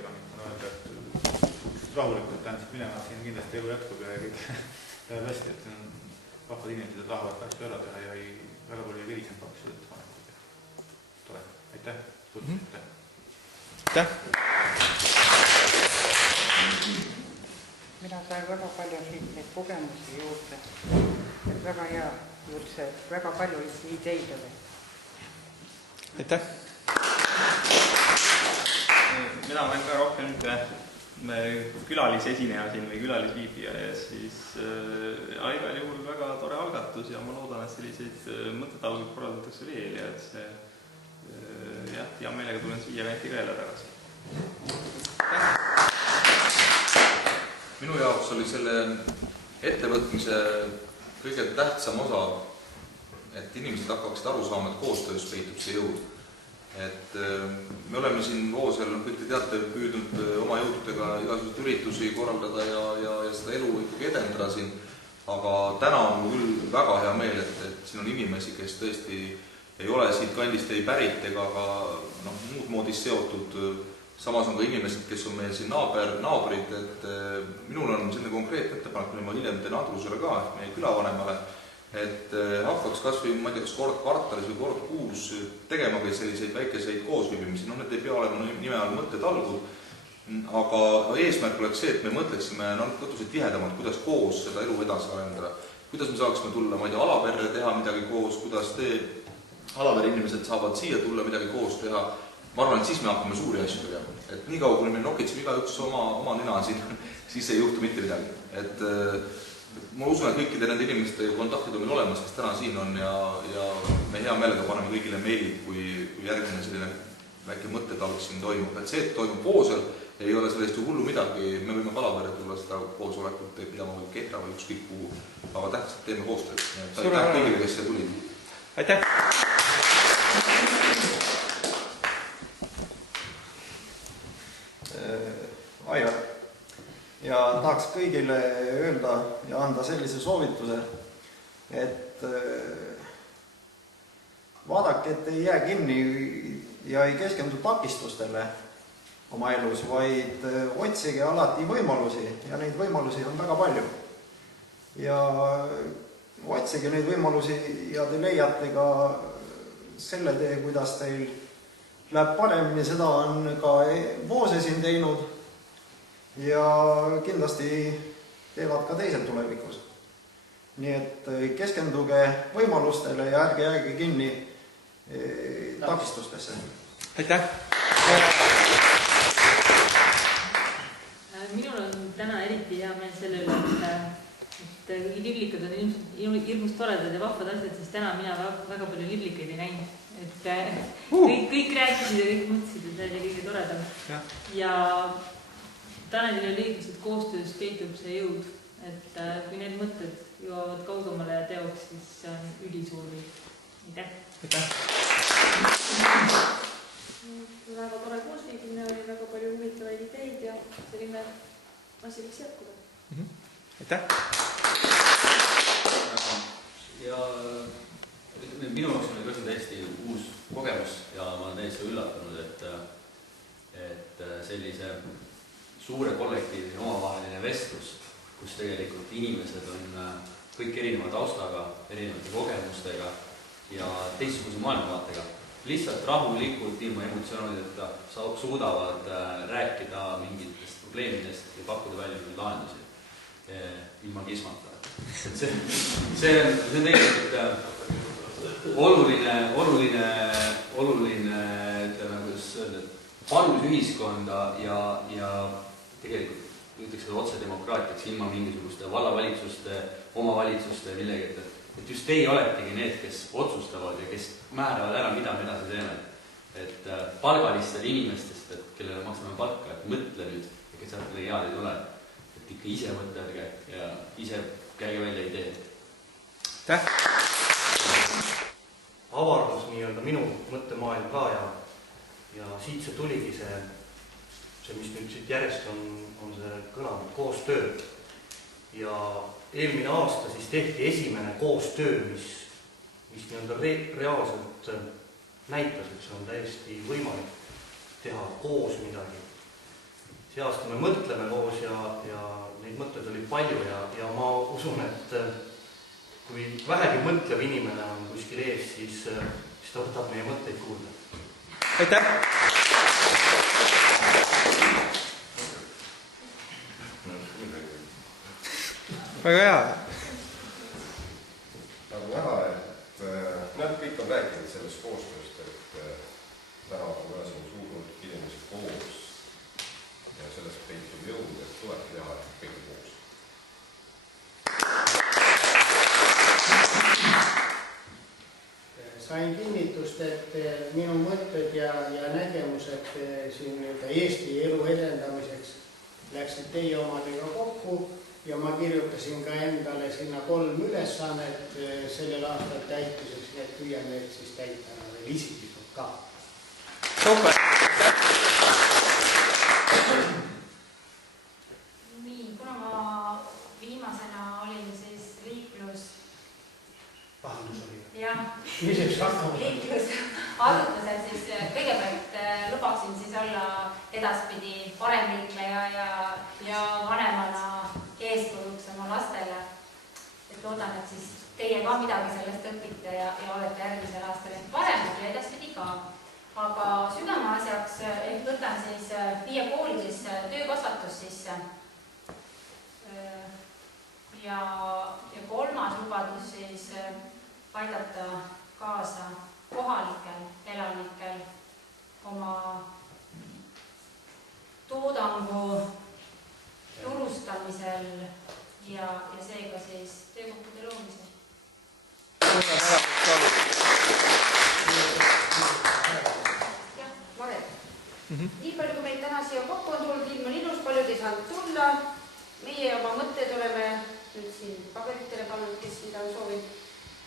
ega mind on öelda, et rahulikult andsid minema, siin kindlasti elu jätkub ja kõik läheb hästi, et siin on vahvad inimesed tahavad asju ära teha ja väga palju virisenud pakkusid ettepanekuid. Tore, aitäh, tutvusite. Aitäh! Mina sain väga palju siit neid kogemusi juurde. Väga hea üldse, väga palju ideid oli. Aitäh! Mina olen ka rohkem külalisesineja siin või külalisviibija ja siis igal juhul väga tore algatus ja ma loodan, et selliseid mõttetalguid korraldatakse veel ja et see hea meelega tulen siia kanti ka jälle tagasi. Minu jaoks oli selle ettevõtmise kõige tähtsam osa, et inimesed hakkaksid aru saama, et koostöös peitub see jõud. Et me oleme siin Voosel, kõik te teate, püüdnud oma jõududega igasuguseid üritusi korraldada ja seda elu ikkagi edendada siin. Aga täna on küll väga hea meel, et siin on inimesi, kes tõesti ei ole siit kandist ei pärit ega ka muud moodis seotud. Samas on ka inimesed, kes on meil siin naabrid, et minul on selline konkreetne ettepanek, mille ma hiljem teen Andrusele ka, meie külavanemale, et hakkaks kas või, ma ei tea, kas kord kvartalis või kord kuus tegemagi selliseid väikeseid koosviibimisi. Need ei pea olema nime all mõttetalgud, aga eesmärk oleks see, et me mõtleksime natuke tihedamalt, kuidas koos seda elu edasi arendada. Kuidas me saaksime tulla, ma ei tea, Alaverre teha midagi koos, kuidas Alavere inimesed saavad siia tulla midagi koos teha. Ma arvan, et siis me hakkame suuri asju tegema. Et nii kaua, kui me nokitsime igaüks oma nina siin, siis ei juhtu mitte midagi. Et ma usun, et kõikide nende inimeste kontaktid on meil olemas, kes täna siin on ja me hea meelega paneme kõigile meilid, kui järgmine selline väike mõttetalg siin toimub. Et see, et toimub Voosel, ei ole sellest ju hullu midagi. Me võime Palavere tulla seda koosolekut pidama või Kehra või ükskõik kuhu, aga tähtsalt teeme koostööd. Aitäh kõigile, kes siia tulid. Aitäh! Aivar. Ja tahaks kõigile öelda ja anda sellise soovituse, et vaadake, et ei jää kinni ja ei keskendu takistustele oma elus, vaid otsige alati võimalusi ja neid võimalusi on väga palju. Ja otsige neid võimalusi ja te leiate ka selle tee, kuidas teil läheb paremini, seda on ka Voose siin teinud ja kindlasti teevad ka teised tulevikus. Nii et keskenduge võimalustele ja ärge jääge kinni takistustesse. Aitäh! Minul on täna eriti hea meel selle üle, et kuigi liblikad on hirmus toredad ja vahvad asjad, siis täna mina väga palju liblikaid ei näinud. Et kõik rääkisid ja kõik mõtlesid, et see oli kõige toredam. Ja Tanelil oli õigus, et koostöös peitub see jõud. Et kui need mõtted jõuavad kaugemale ja teoks, siis see on ülisuur viib. Aitäh! Aitäh! Väga tore koosviibimine oli, väga palju huvitavaid ideid ja selline asi võiks jätkuda. Aitäh! Ja minu jaoks on kõik täiesti uus kogemus ja ma olen täiesti üllatunud, et sellise suure kollektiivi omavaheline vestlus, kus tegelikult inimesed on kõik erineva taustaga, erinevate kogemustega ja teistsuguse maailmavaatega. Lihtsalt rahulikult ilma emotsioonideta suudavad rääkida mingitest probleemidest ja pakkuda välja mingeid lahendusi ilma kismata. See on tegelikult oluline ütleme, kuidas öelda, panus ühiskonda ja tegelikult ütleks seda otse demokraatiaks ilma mingisuguste vallavalitsuste, omavalitsuste millegi, et just teie oletegi need, kes otsustavad ja kes määravad ära, mida me edasi teeme. Et palgalistele inimestest, kellele maksame palka, et mõtle nüüd, kes sealt midagi head ei tule, et ikka ise mõtelge ja ise käige välja ideed. Aitäh! Avardus nii-öelda minu mõttemaailm ka ja siit see tuligi see, mis nüüd siit järjest on see kõlanud koostöö. Ja eelmine aasta siis tehti esimene koostöö, mis nii-öelda reaalselt näitas, et see on täiesti võimalik teha koos midagi. see aasta me mõtleme koos ja neid mõtteid oli palju ja ma usun, et kui vähegi mõtlev inimene on kuskil ees, siis ta võtab meie mõtteid kuulda. Aitäh! Väga hea! Nagu näha, et kõik on rääkinud sellest koostööst, et täna on ka siin suur hulk inimesi koos ja sellest peitub jõud, et tulebki teha kõike koos. Sain kinnitust, et minu mõtted ja nägemused siin Eesti elu edendamiseks läksid teie omadega kokku ja ma kirjutasin ka endale sinna 3 ülesannet sellel aastal täituseks, nii et püüan need siis täita veel isiklikult ka. Super! Nii, kuna ma viimasena olin siis liiklus... Pahandus oli. Jah. Liiklus asutusel siis kõigepealt lubaksin siis olla edaspidi parem liikleja ja vanemana eeskujuks oma lastele. Et loodan, et siis teie ka midagi sellest õpite ja olete järgmisel aastal paremad ja edaspidi ka. Aga südameasjaks ehk võtan siis viia kooli siis töökasvatus sisse. Ja 3. lubadus siis aidata kaasa kohalikel elanikel oma toodangu turustamisel ja seega siis töökohtade loomisel. Jah, Maret. Nii palju, kui meid täna siia kokku on tulnud, ilma linust paljud ei saanud tulla. Meie oma mõtted oleme nüüd siin paberitele pannud, kes mida on soovinud.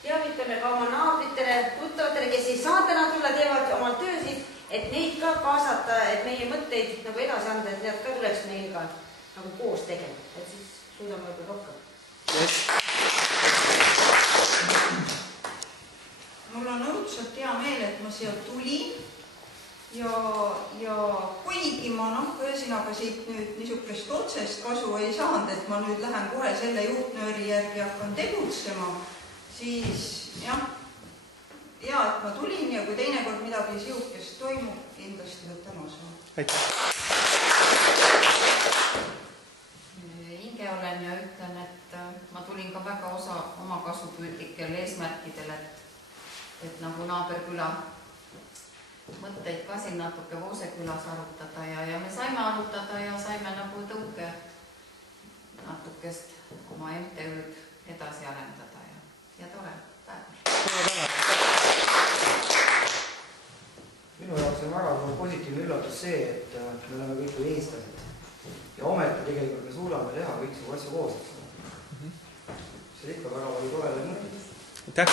Teavitame ka oma naabritele, tuttavatele, kes ei saa täna tulla, teevad oma töösid, et neid ka kaasata, et meie mõtteid nagu edasi anda, et need ka tuleks meiega nagu koos tegema, et siis suudame võib-olla rohkem. Mul on õudselt hea meel, et ma siia tulin ja kuigi ma ühesõnaga siit nüüd niisugust otsest kasu ei saanud, et ma nüüd lähen kohe selle juhtnööri järgi hakkan tegutsema, siis jah, hea, et ma tulin ja kui teinekord midagi siukest toimub, kindlasti võtan osa. Aitäh! Inge olen ja ütlen, et ma tulin ka väga osa oma kasupüüdlikel eesmärkidel, et nagu naaberküla mõtteid ka siin natuke Voosekülas arutada ja me saime arutada ja saime nagu tõuke natukest oma MTÜ-d edasi arendada ja tore päev. Minu jaoks on väga positiivne üllatus see, et me oleme kõik ju eestlased ja ometi tegelikult me suudame teha kõik su asju koos. See ikka väga palju toredad mõtted. Aitäh!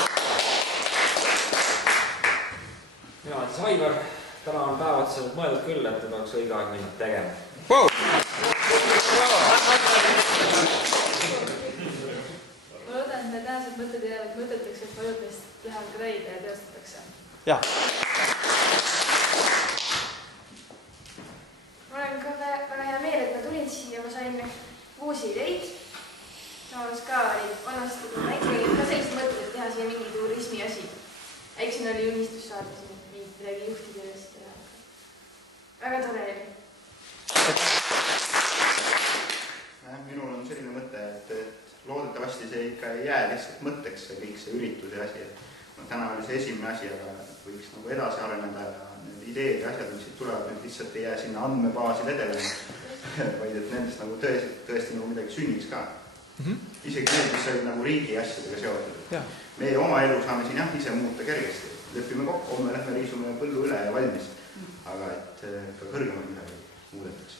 Mina olen siis Aivar, täna on päevad mõeldud küll, et peaks õige aeg minna tegema. Wow! Ma loodan, et me tänased mõtted jäävad mõteteks, et paljud neist lähevad ka täide ja teostatakse. Jah. Ma olen ka väga hea meel, et ma tulin siia, ma sain uusi ideid. Samas ka olid vanasti, kui ma ikkagi ka sellised mõtted, et teha siia mingi turismi asi. Äiksin oli unistus saada siin midagi juhtida ja seda teha. Väga tore oli. Minul on selline mõte, et loodetavasti see ikka ei jää lihtsalt mõtteks, see kõik see ürituse asi. Täna oli see esimene asi, aga võiks nagu edasi areneda ja need ideed ja asjad, mis siit tulevad, need lihtsalt ei jää sinna andmebaasi vedelema, vaid et nendest nagu tõesti nagu midagi sünniks ka. Isegi need, mis olid nagu riigi asjadega seotud. Meie oma elu saame siin jah ise muuta kergesti. Lepime kokku, homme lähme riisume põllu üle ja valmis. Aga et ka kõrgemalt midagi muudetakse.